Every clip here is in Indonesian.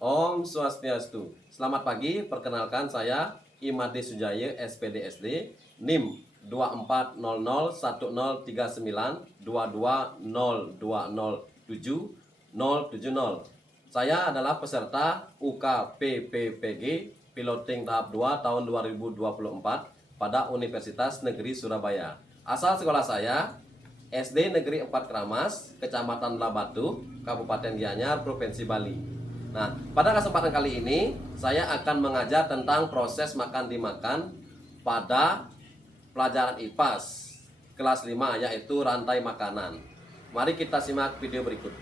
Om Swastiastu. Selamat pagi, perkenalkan saya Imade Sujaya, SPD SD, NIM 24001922020770. Saya adalah peserta UKPPPG Piloting tahap 2 tahun 2024 pada Universitas Negeri Surabaya. Asal sekolah saya SD Negeri 4 Kramas, Kecamatan Labatu, Kabupaten Gianyar, Provinsi Bali. Nah, pada kesempatan kali ini saya akan mengajar tentang proses makan dimakan pada pelajaran IPAS kelas 5, yaitu rantai makanan. Mari kita simak video berikut.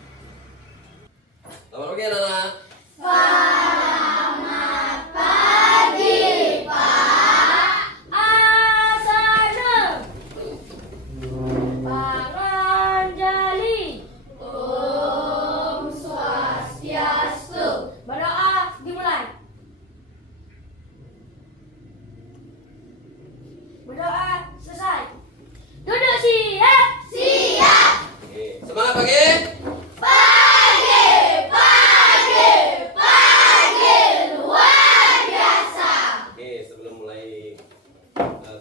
Selamat pagi anak-anak. Selamat pagi, Pak Asana. Pak Anjali. Om Swastiastu. Berdoa dimulai. Berdoa selesai. Duduk siap. Siap. Oke, semangat pagi.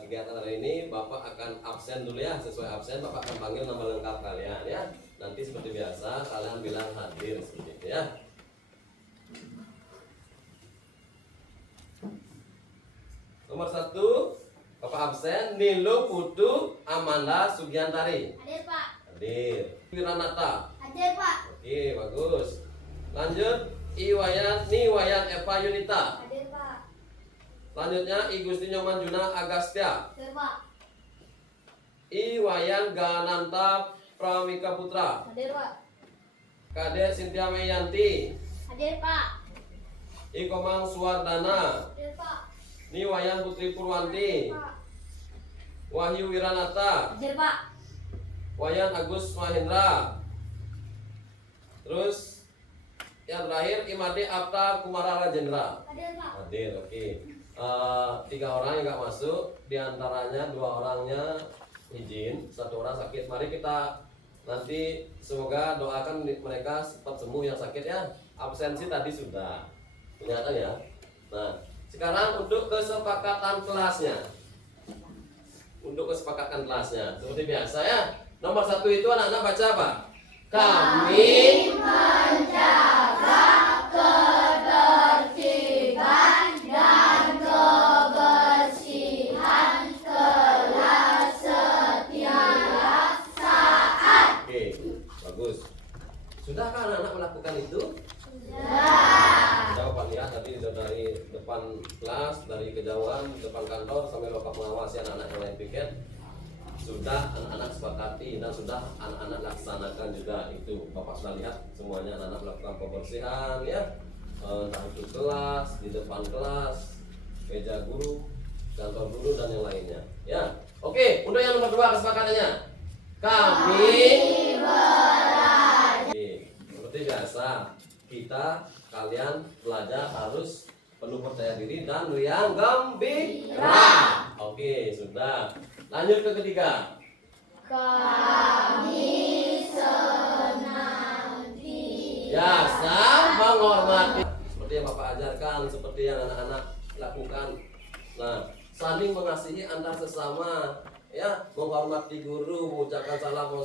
Kegiatan hari ini Bapak akan absen dulu ya. Sesuai absen Bapak akan panggil nama lengkap kalian ya. Nanti seperti biasa kalian bilang hadir seperti itu ya. Nomor 1 Bapak absen Nilo Putu Amanda Sugiantari. Hadir, Pak. Hadir. Wiranata. Hadir, Pak. Oke, bagus. Lanjut Niwayan Eva Yunita. Hadir, Pak. Selanjutnya I Gustinyo Manjuna Agastya. Hadir, Pak. I Wayan Gananta Pramika Putra. Hadir, Pak. Kade Sintia Meyanti. Hadir, Pak. I Komang Suwardana. Hadir, Pak. Ni Wayan Putri Purwanti. Pak. Wahyu Wiranata. Hadir, Pak. Wayan Agus Mahendra. Terus yang terakhir Imade Apta Kumara Rajendra. Hadir, Pak. Hadir, oke. 3 orang yang nggak masuk, diantaranya 2 orangnya izin, 1 orang sakit. Mari kita nanti semoga doakan mereka cepat sembuh yang sakit ya. Absensi tadi sudah kelihatan ya. Nah, sekarang untuk kesepakatan kelasnya. Untuk kesepakatan kelasnya, seperti biasa ya. Nomor 1 itu anak-anak baca apa? Kami menjaga ketertiban dan kebersihan kelas setiap saat. Oke, bagus. Sudahkah anak-anak melakukan itu? Sudah. Coba Pak lihat tadi dari depan kelas, dari kejauhan, depan kantor sampai Bapak mengawasi anak-anak yang lain piket. Sudah anak-anak sepakati dan sudah anak-anak laksanakan juga itu. Bapak sudah lihat semuanya anak-anak melakukan pembersihan ya. Entah itu kelas, di depan kelas, meja guru, kantor guru dan yang lainnya. Ya. Oke, untuk yang nomor 2 kesepakatannya. Kami Oke, seperti biasa, kalian pelajar harus penuh percaya diri dan riang gembira. Oke, sudah. Lanjut ke ketiga. Kami senantiasa Biasa menghormati. Seperti yang Bapak ajarkan, seperti yang anak-anak lakukan. Nah, saling mengasihi antar sesama, ya, menghormati guru, mengucapkan salam Om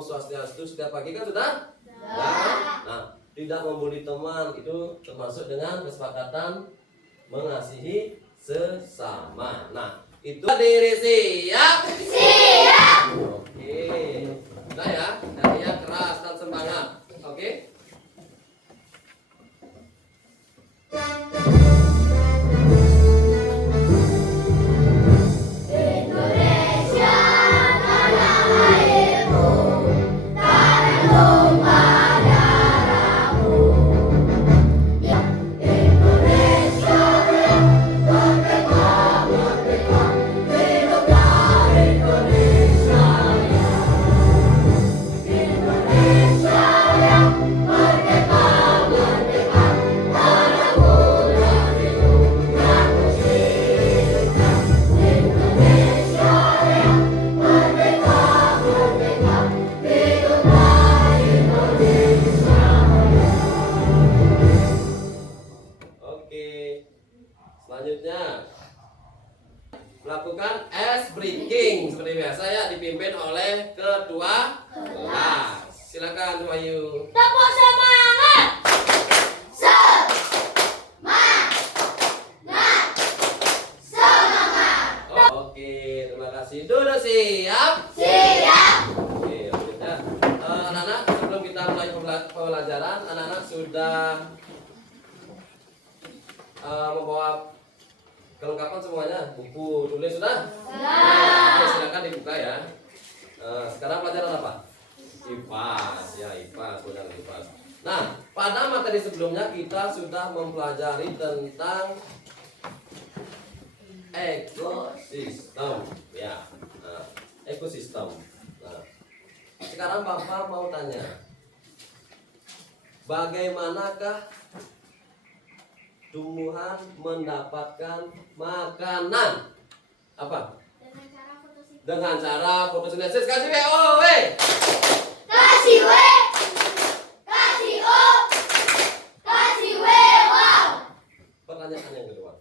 Swastiastu setiap pagi kan sudah? Nah, tidak membuli teman itu termasuk dengan kesepakatan mengasihi sesama. Nah, itu diri siap. siap. Oke. Nah ya, jadinya keras dan semangat. Oke. Indonesia tanah airmu, tanah tumpah darahmu. Indonesia merdeka, merdeka, hiduplah Indonesia. Indonesia biasa ya dipimpin oleh ketua kelas. Silakan Wahyu. Tepuk semangat. Semangat. Oke, terima kasih. Duduk siap. Siap. Oke, lanjutnya. Anak-anak, sebelum kita mulai pembelajaran, anak-anak sudah membawa kelengkapan semuanya, buku tulis sudah? Oke, silakan dibuka ya. Sekarang pelajaran apa? IPAS, ya IPAS, pelajaran IPAS. Nah, pada materi sebelumnya kita sudah mempelajari tentang ekosistem, ya. Nah, ekosistem. Nah, sekarang Bapak mau tanya, bagaimanakah tumbuhan mendapatkan makanan? Apa? Dengan cara fotosintesis. Kasih WO, Kasih W. Kasih O. Kasih W. Wow. Pertanyaan yang kedua,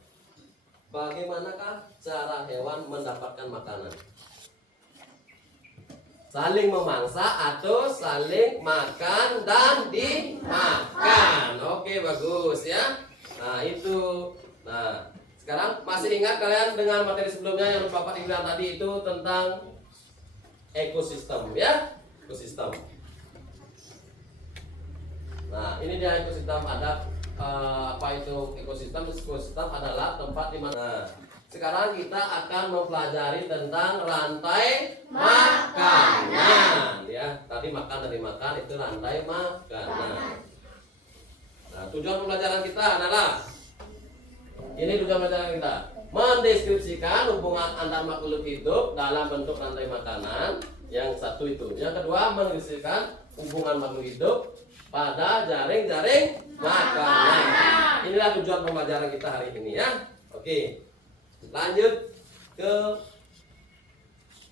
bagaimanakah cara hewan mendapatkan makanan? Saling memangsa atau saling makan dan dimakan? Oke, bagus ya. Nah, itu. Nah, sekarang masih ingat kalian dengan materi sebelumnya yang Bapak bilang tadi itu tentang ekosistem ya? Ekosistem. Nah, ini dia ekosistem. Ada apa itu ekosistem? Ekosistem adalah tempat di mana. Nah, sekarang kita akan mempelajari tentang rantai makanan ya. Tadi makan dan dimakan itu rantai makanan. Nah, tujuan pembelajaran kita adalah ini tujuan pembelajaran kita mendeskripsikan hubungan antar makhluk hidup dalam bentuk rantai makanan. Yang satu itu. Yang kedua, mendeskripsikan hubungan makhluk hidup pada jaring-jaring makanan. Inilah tujuan pembelajaran kita hari ini ya. Oke. Lanjut ke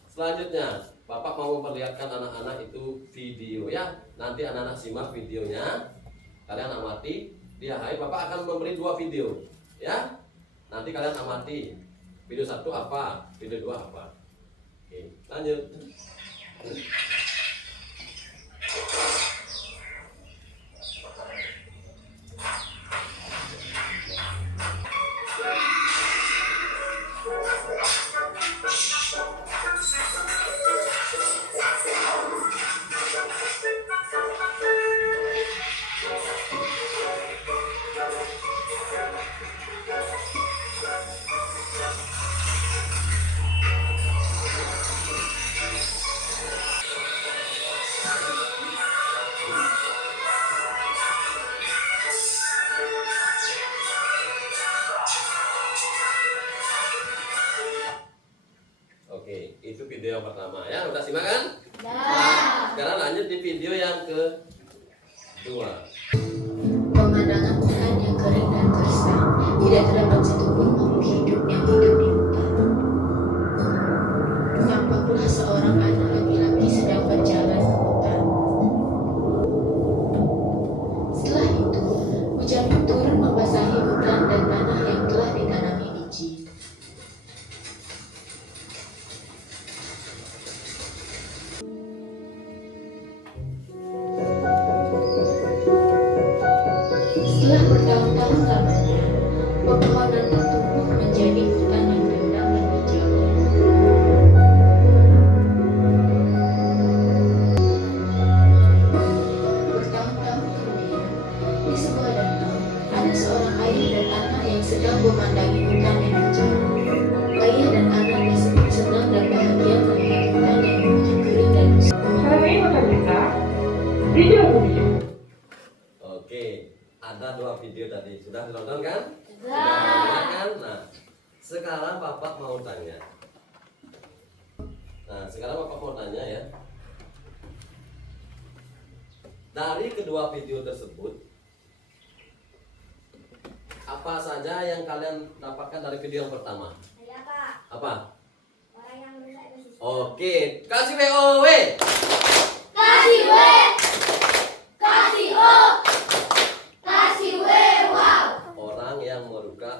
selanjutnya. Bapak mau memperlihatkan anak-anak itu video ya. Nanti anak-anak simak videonya. Kalian amati. Dia Bapak akan memberi 2 video ya. Nanti kalian amati. Video 1 apa, video 2 apa. Oke, lanjut. Oke, itu video yang pertama ya. Udah simak kan? Nah, sekarang lanjut di video yang kedua. Pemandangan hutan yang kering dan gersang, tidak terdapat satupun makhluk hidup yang hidup di hutan. Nampaklah seorang anak laki-laki sedang berjalan ke hutan. Setelah itu, hujan pun turun membasahi hutan dan tanah yang telah ditanami biji. Setelah bertahun-tahun lamanya, pepohonan pun tumbuh menjadi hutan yang rindang dan hijau. Bertahun-tahun kemudian, di sebuah danau, ada seorang ayah dan anak yang sedang memandangi hutan yang hijau. Ayah dan anaknya senang dan bahagia melihat hutan yang begitu kering dan busuk. Sekarang ini makan kita, video aku video. Oke, ada 2 video tadi. Sudah ditonton kan? Sudah. Sudah kan? Nah, sekarang Bapak mau tanya. Nah, sekarang Bapak mau tanya ya. Dari kedua video tersebut, apa saja yang kalian dapatkan dari video yang pertama? Iya, Pak. Apa? Orang yang merusak ekosistem. Oke, kasih WOW. Kasih W. Kasih O. Kasih W. Wow. Orang yang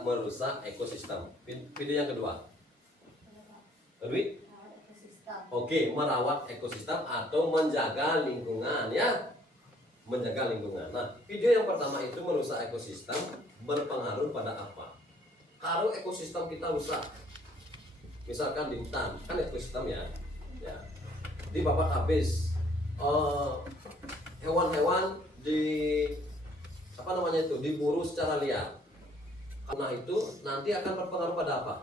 merusak ekosistem. Video yang kedua. Dwi? Ekosistem. Oke, merawat ekosistem atau menjaga lingkungan ya. Menjaga lingkungan. Nah, video yang pertama itu merusak ekosistem berpengaruh pada apa? Kalau ekosistem kita rusak, misalkan di hutan, kan ekosistem ya. Ya. Dibabat habis. Hewan-hewan diburu secara liar. Nah, itu nanti akan berpengaruh pada apa?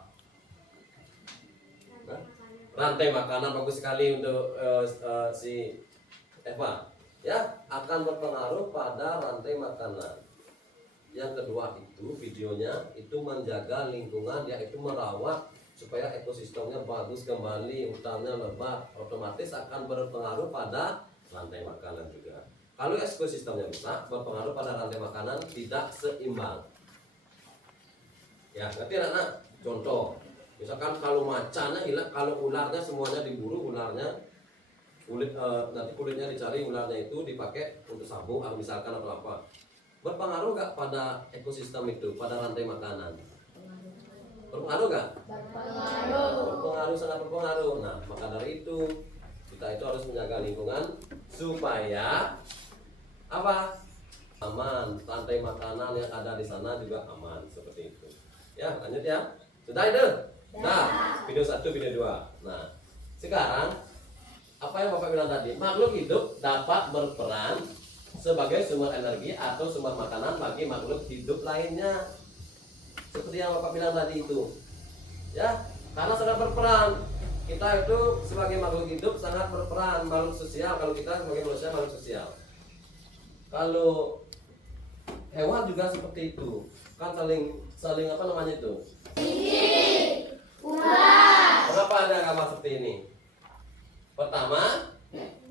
Nah, rantai makanan bagus sekali untuk si Eva ya, akan berpengaruh pada rantai makanan. Yang kedua itu videonya itu menjaga lingkungan, yaitu merawat supaya ekosistemnya bagus kembali, hutannya lebat, otomatis akan berpengaruh pada rantai makanan juga. Kalau ekosistemnya rusak, berpengaruh pada rantai makanan tidak seimbang. Ya, ngerti anak-anak? Contoh, misalkan kalau macannya hilang, kalau ularnya semuanya diburu, ularnya nanti kulitnya dicari, ularnya itu dipakai untuk sabuk, misalkan atau apa, berpengaruh nggak pada ekosistem itu, pada rantai makanan? Berpengaruh nggak? Berpengaruh, sangat berpengaruh. Nah, maka dari itu kita itu harus menjaga lingkungan supaya apa? Aman, rantai makanan yang ada di sana juga aman, seperti itu. Ya, lanjut ya. Sudah itu? Nah, video 1, video 2. Nah, sekarang apa yang Bapak bilang tadi? Makhluk hidup dapat berperan sebagai sumber energi atau sumber makanan bagi makhluk hidup lainnya. Seperti yang Bapak bilang tadi itu. Ya, karena sangat berperan. Kita itu sebagai makhluk hidup sangat berperan, makhluk sosial. Kalau kita sebagai manusia makhluk sosial. Kalau hewan juga seperti itu. Kan saling apa namanya itu? Kenapa ada gambar seperti ini? Pertama,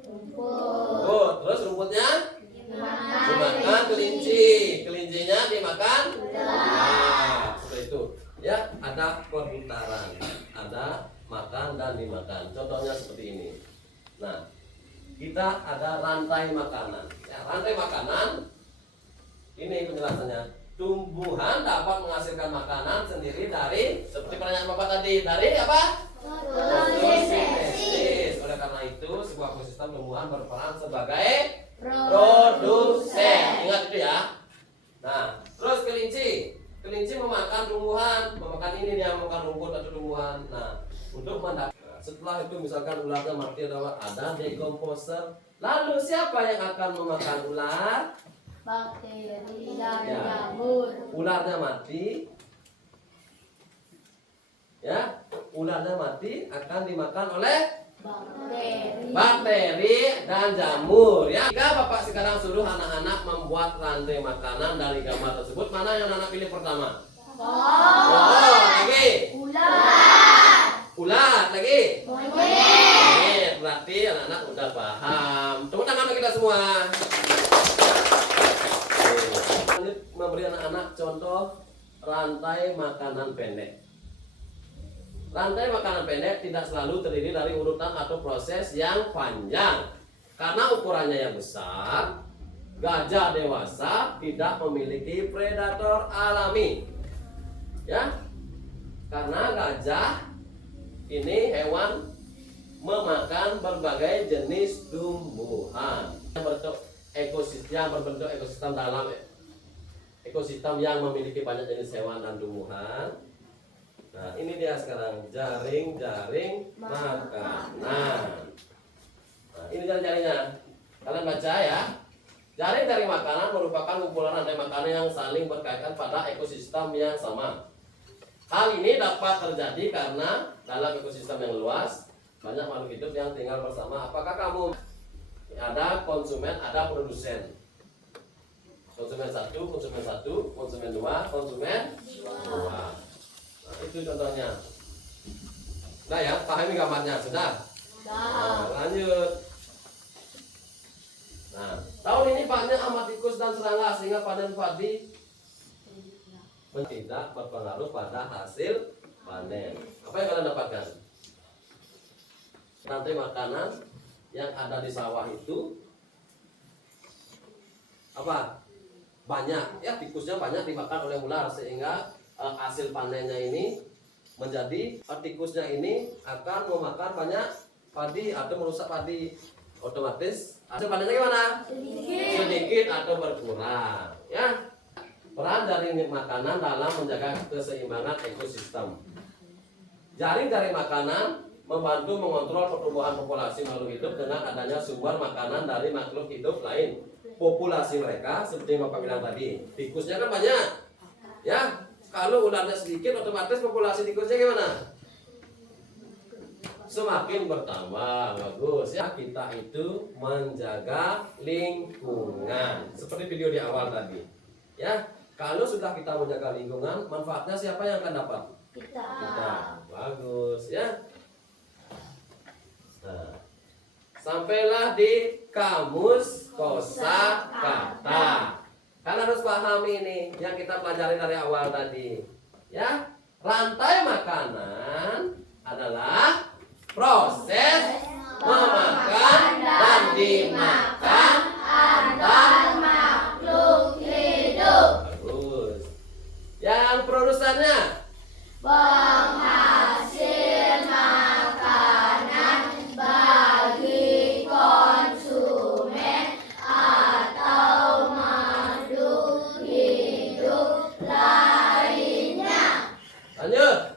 rumput. Terus rumputnya dimakan kelinci, kelincinya dimakan ular. Seperti itu. Ya, ada perputaran, ada makan dan dimakan. Contohnya seperti ini. Nah, kita ada rantai makanan. Ya, rantai makanan ini penjelasannya. Tumbuhan dapat menghasilkan makanan sendiri dari, seperti pertanyaan Bapak tadi, dari apa? Fotosintesis. Oleh karena itu, sebuah ekosistem tumbuhan berperan sebagai produsen. Ingat itu ya. Nah, terus kelinci memakan tumbuhan, memakan ini dia, memakan rumput atau tumbuhan. Nah, untuk mendapat. Setelah itu misalkan ularnya mati, ada decomposer. Lalu siapa yang akan memakan ular? Bakteri dan Ya. jamur. Ularnya mati. Ya, ularnya mati akan dimakan oleh bakteri dan jamur. Ya, jika Bapak sekarang suruh anak-anak membuat rantai makanan dari gambar tersebut, mana yang anak pilih pertama? Lagi. Ular lagi. Monyet. Berarti anak-anak udah paham. Tepuk tangan untuk kita semua. Memberi anak-anak contoh rantai makanan pendek. Rantai makanan pendek tidak selalu terdiri dari urutan atau proses yang panjang. Karena ukurannya yang besar, gajah dewasa tidak memiliki predator alami. Ya, karena gajah ini hewan memakan berbagai jenis tumbuhan yang berbentuk ekosistem dalam ekosistem yang memiliki banyak jenis hewan dan tumbuhan. Nah, ini dia sekarang jaring-jaring makanan. Nah, ini jaring-jaringnya. Kalian baca ya. Jaring-jaring makanan merupakan kumpulan rantai makanan yang saling berkaitan pada ekosistem yang sama. Hal ini dapat terjadi karena dalam ekosistem yang luas banyak makhluk hidup yang tinggal bersama. Apakah kamu ada konsumen, ada produsen? Konsumen 1, konsumen 2, konsumen 2. Nah, itu contohnya. Nah ya, pahami gambarnya, sudah? Nah, lanjut. Nah, tahun ini banyak hama tikus dan serangga sehingga panen padi tidak berpengaruh pada hasil panen. Apa yang kalian dapatkan? Rantai makanan yang ada di sawah itu apa? Banyak ya, tikusnya banyak dimakan oleh ular sehingga hasil panennya ini menjadi tikusnya ini akan memakan banyak padi atau merusak padi, otomatis hasil panennya gimana? Sedikit atau berkurang. Ya, peran jaring makanan dalam menjaga keseimbangan ekosistem. Jaring-jaring makanan membantu mengontrol pertumbuhan populasi makhluk hidup dengan adanya sumber makanan dari makhluk hidup lain. Populasi mereka seperti yang Bapak bilang tadi, tikusnya kan banyak. Ya, kalau ularnya sedikit, otomatis populasi tikusnya gimana? Semakin bertambah. Bagus ya, kita itu menjaga lingkungan. Seperti video di awal tadi. Ya, kalau sudah kita menjaga lingkungan, manfaatnya siapa yang akan dapat? Kita. Bagus ya. Nah, sampailah di kamus kosakata. Kan harus paham ini yang kita pelajari dari awal tadi. Ya, rantai makanan adalah proses memakan dan dimakan antar makhluk hidup. bagus. Yang produsennya Penghasil makanan bagi konsumen atau makhluk hidup lainnya. lanjut.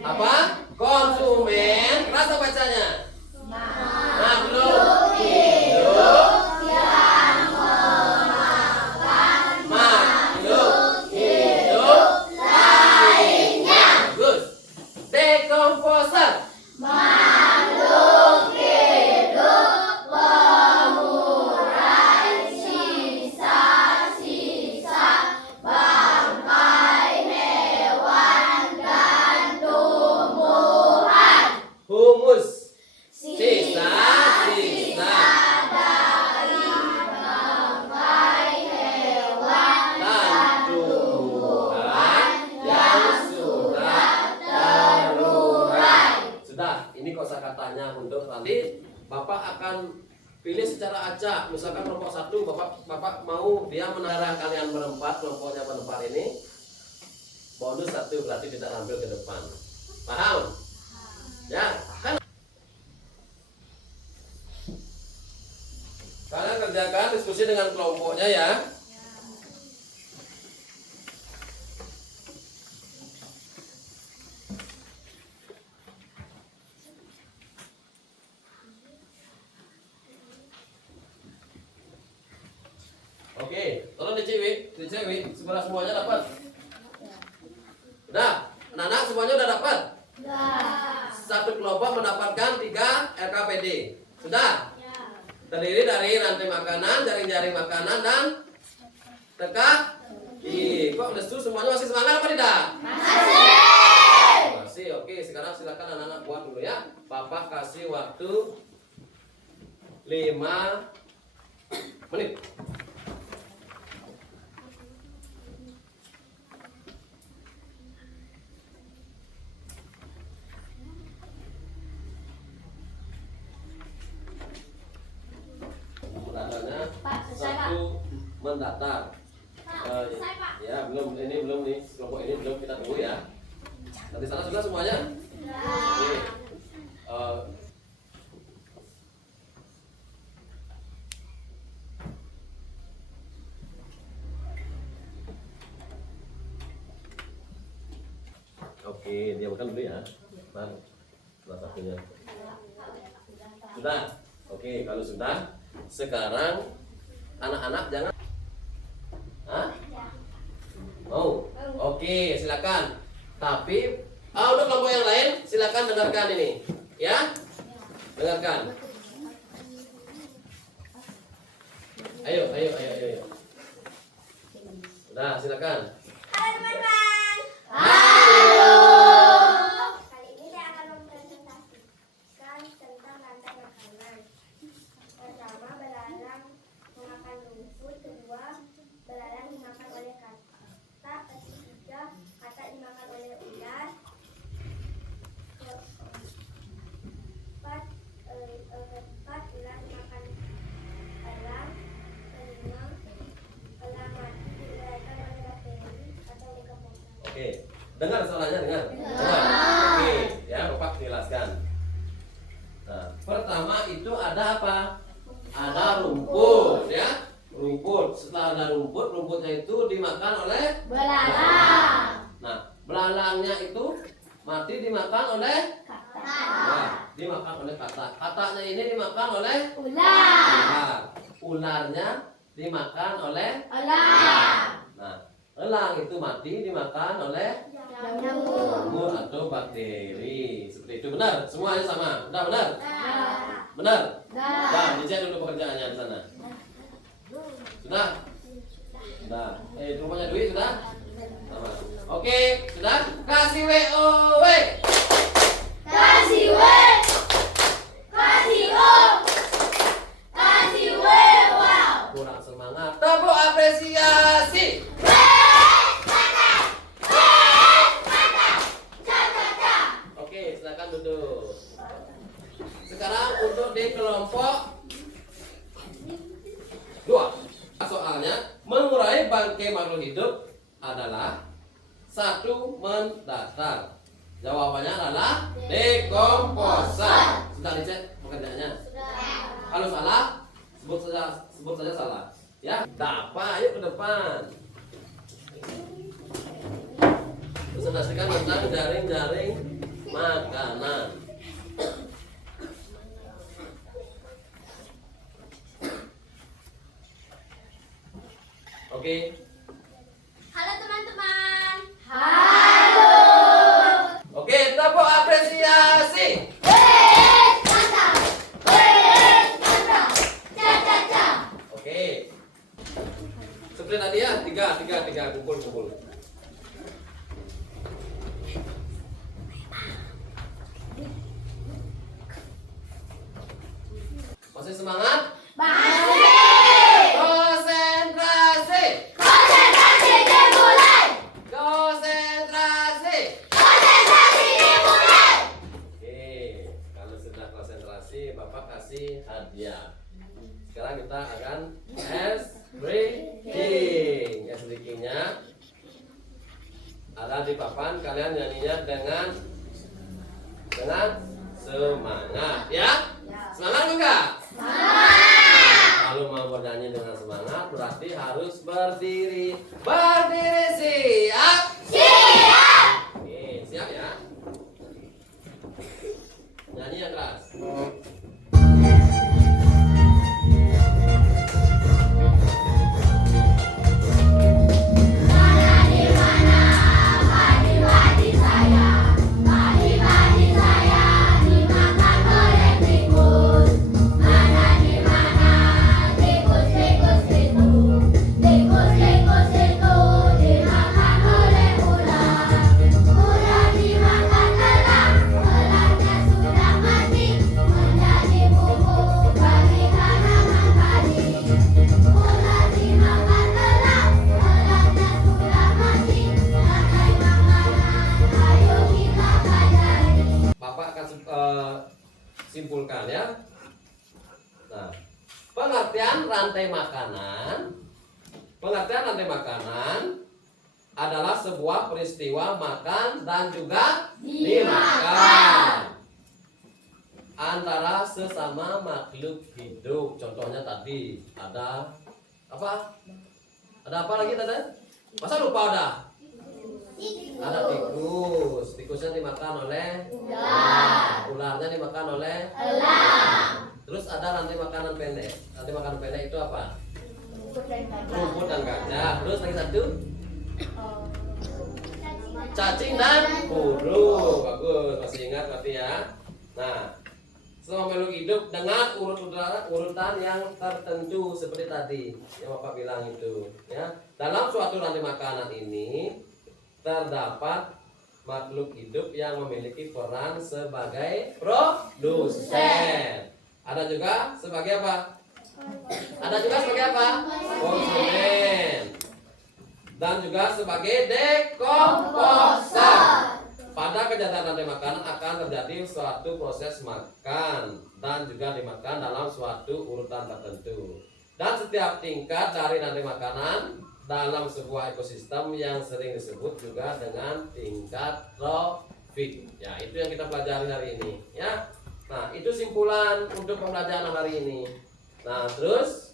Apa? Konsumen. Rasa bacanya. Makhluk hidup Yang memakan makhluk hidup lainnya. bagus. Dekomposer. Makhluk hidup mengurai sisa-sisa bangkai hewan dan tumbuhan. Humus. Sisa-sisa dari bangkai hewan Dan tumbuhan yang sudah terurai. Sudah, ini kosakatanya untuk nanti Bapak akan pilih secara acak. Misalkan kelompok 1 Bapak mau dia menarah kalian berempat, kelompoknya berempat ini. Bonus 1 berarti tidak ambil ke depan. Paham? Ya, kan kalian kerjakan diskusi dengan kelompoknya ya. Oke, tolong dicek sebelah semuanya dapat. Udah, anak-anak semuanya udah dapat. Satu kelompok mendapatkan 3 LKPD. Sudah? Terdiri dari rantai makanan, jaring-jaring makanan, dan teka. Kok lesu semuanya masih semangat apa tidak? Masih. Oke, sekarang silakan anak-anak buat dulu ya. Bapak kasih waktu 5 menit. Tandanya Pak, selesai, Pak. 1 mendatar. Selesai, Pak. Ya, belum nih kelompok ini belum, kita tunggu ya. Nanti sana sudah semuanya. Oke. Oke, diamkan dulu ya. Bang, salah satunya. Sudah? Oke, kalau sudah, sekarang anak-anak jangan. Hah? Mau? Oke, silakan. Tapi, untuk kelompok yang lain, silakan dengarkan ini. Ya? Dengarkan. Ayo. Udah, silakan. Halo teman-teman. Halo. Kali ini saya akan mempresentasikan tentang rantai makanan. Pertama, belalang memakan rumput. Kedua, belalang dimakan oleh kata. Ketiga, kata dimakan oleh ular. Keempat, ular dimakan elang. Kelima, elang mati diuraikan oleh bakteri atau dekomposer. Oke, dengar suaranya, dengar. Oke, ya Bapak rumput. Setelah ada rumput, rumputnya itu dimakan oleh Belalang. Nah, belalangnya itu mati dimakan oleh dimakan oleh katak. Kataknya ini dimakan oleh ular. Ularnya dimakan oleh Nah, elang itu mati dimakan oleh jamur atau bakteri. Seperti itu, benar? Semuanya sama. Benar, benar? Benar? Nah, dicek dulu pekerjaannya di sana. Sudah? Sudah. Rumahnya Dwi sudah? Sama. Oke, sudah? Kasih WOW. Kasih W. Kasih O. Kasih W. Wow. Kurang semangat. Tepuk apresiasi. Oke, silakan duduk. Sekarang untuk di kelompok 2. Soalnya mengurai bangkai makhluk hidup adalah 1. Mendatar. Jawabannya adalah dekomposer. Sudah dicek pekerjaannya? Kalau salah, sebut saja salah. Ya, Dapa, ayo ke depan. Presentasikan tentang jaring-jaring makanan. Oke. Halo teman-teman. Oke, tepuk apresiasi. Oke. Seperti tadi ya, tiga, kumpul. Masih semangat? Konsentrasi. Oke, kalau sudah konsentrasi, Bapak kasih hadiah. Sekarang kita akan ice breaking. Ice breakingnya ada di papan. Kalian nyanyinya dengan semangat, ya? Semangat enggak? Kalau mau bernyanyi dengan semangat berarti harus berdiri. Berdiri, siap? Oke, siap ya? Nyanyi yang keras. Bapak akan simpulkan ya. Nah, pengertian rantai makanan adalah sebuah peristiwa makan dan juga dimakan antara sesama makhluk hidup. Contohnya tadi ada apa? Ada apa lagi tadi? Masa lupa ada? Ada tikus. Tikusnya dimakan oleh ularnya dimakan oleh Terus ada rantai makanan pendek. Rantai makanan pendek itu apa? Rumput dan gajah. Terus lagi satu? Cacing dan burung. Bagus, masih ingat berarti ya. Nah, semua makhluk hidup dengan urutan yang tertentu seperti tadi yang Bapak bilang itu, ya. Dalam suatu rantai makanan ini terdapat makhluk hidup yang memiliki peran sebagai produsen. Ada juga sebagai apa? Konsumen. Dan juga sebagai dekomposer. Pada kejadian rantai makanan akan terjadi suatu proses makan dan juga dimakan dalam suatu urutan tertentu. Dan setiap tingkat dari rantai makanan dalam sebuah ekosistem yang sering disebut juga dengan tingkat trofik. Ya, itu yang kita pelajari hari ini, ya. Nah, itu simpulan untuk pembelajaran hari ini. Nah, terus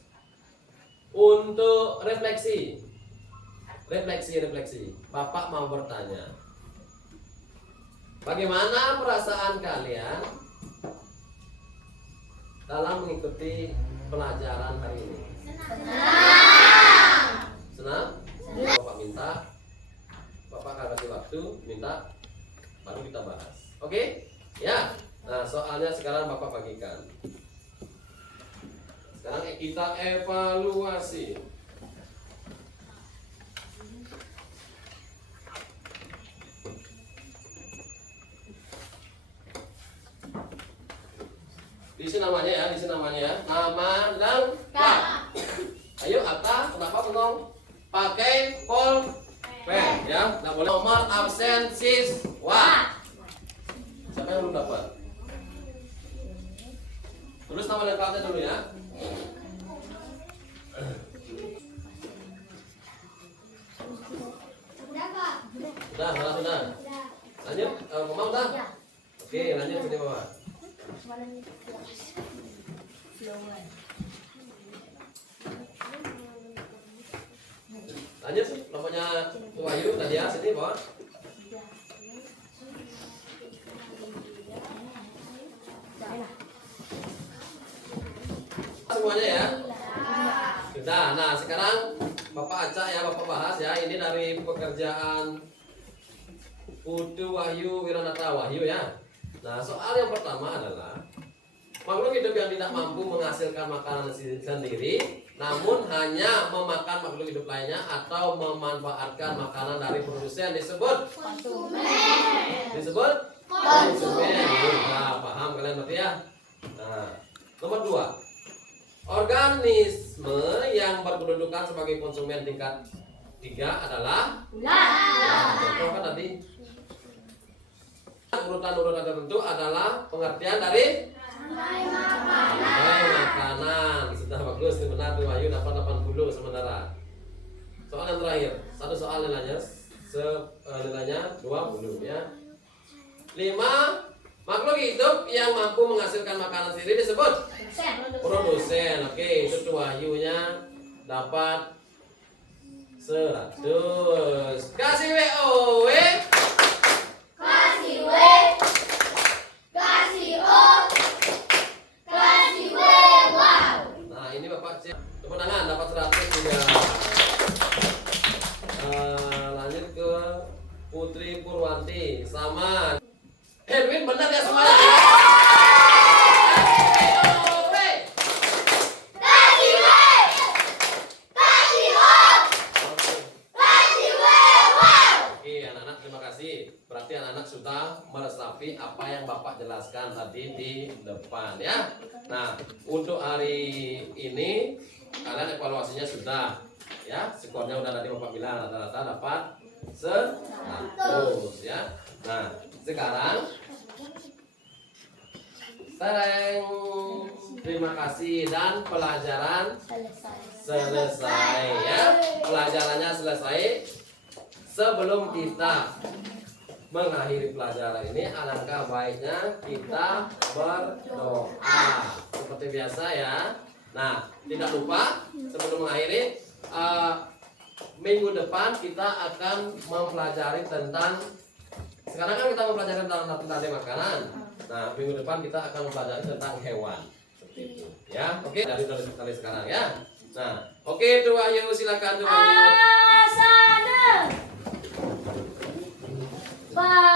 untuk refleksi. Bapak mau bertanya. Bagaimana perasaan kalian dalam mengikuti pelajaran hari ini? Senang? Bapak minta, Bapak akan kasih waktu, minta, baru kita bahas. Oke? Ya. Nah, soalnya sekarang Bapak bagikan. Sekarang kita evaluasi. Di sini namanya ya, nama lengkap. Ayo Atta, kenapa bengong? Pakai pulpen ya, nggak boleh nomor absen siswa. Siapa yang belum dapat? Tulis nama lengkapnya dulu ya. Sudah, sudah. Lanjut, Mama udah? Oke, lanjut sini Mama. Lanjut sih, kelompoknya Wahyu tadi ya, sini bawa. Semuanya ya. Sudah. Nah, sekarang Bapak acak ya, Bapak bahas ya. Ini dari pekerjaan Putu Wahyu Wiranata Wahyu ya. Nah, soal yang pertama adalah makhluk hidup yang tidak mampu menghasilkan makanan sendiri, namun hanya memakan makhluk hidup lainnya atau memanfaatkan makanan dari produsen disebut konsumen. Disebut konsumen. Nah, paham kalian berarti ya? Nah, nomor 2. Organisme yang berkedudukan sebagai konsumen tingkat 3 adalah ular. Nah, contoh kan tadi. Urutan-urutan tertentu adalah pengertian dari makanan. Sudah bagus, ini benar tuh Wahyu, dapat 80 sementara. Soal yang terakhir, satu soal nilainya nilainya 20 ya. 5. Makhluk hidup yang mampu menghasilkan makanan sendiri disebut produsen. Oke, itu tuh Wahyunya dapat 100. Kasih WO. Kasih W. Kasih O. Kasih W. Wow. Nah, ini Bapak cek. Tepuk tangan, dapat 100 juga. Lanjut ke Putri Purwanti sama Edwin, benar ya semuanya? Kasih W. Kasih O. Kasih W. Wow. Oke, anak-anak terima kasih. Berarti anak-anak sudah meresapi apa yang Bapak jelaskan tadi di depan ya. Nah, untuk hari ini kalian evaluasinya sudah ya. Skornya udah tadi Bapak bilang rata-rata dapat 100 ya. Nah, sekarang terima kasih dan pelajaran selesai ya. Pelajarannya selesai. Sebelum kita mengakhiri pelajaran ini, alangkah baiknya kita berdoa seperti biasa ya. Nah, tidak lupa sebelum mengakhiri minggu depan kita akan mempelajari tentang, sekarang kan kita mempelajari tentang makanan. Nah, minggu depan kita akan mempelajari tentang hewan. Seperti itu. Ya, oke. Dari sekarang ya. Nah, oke, Tuh Wahyu, silakan Tuh Wahyu. Asana. Bye.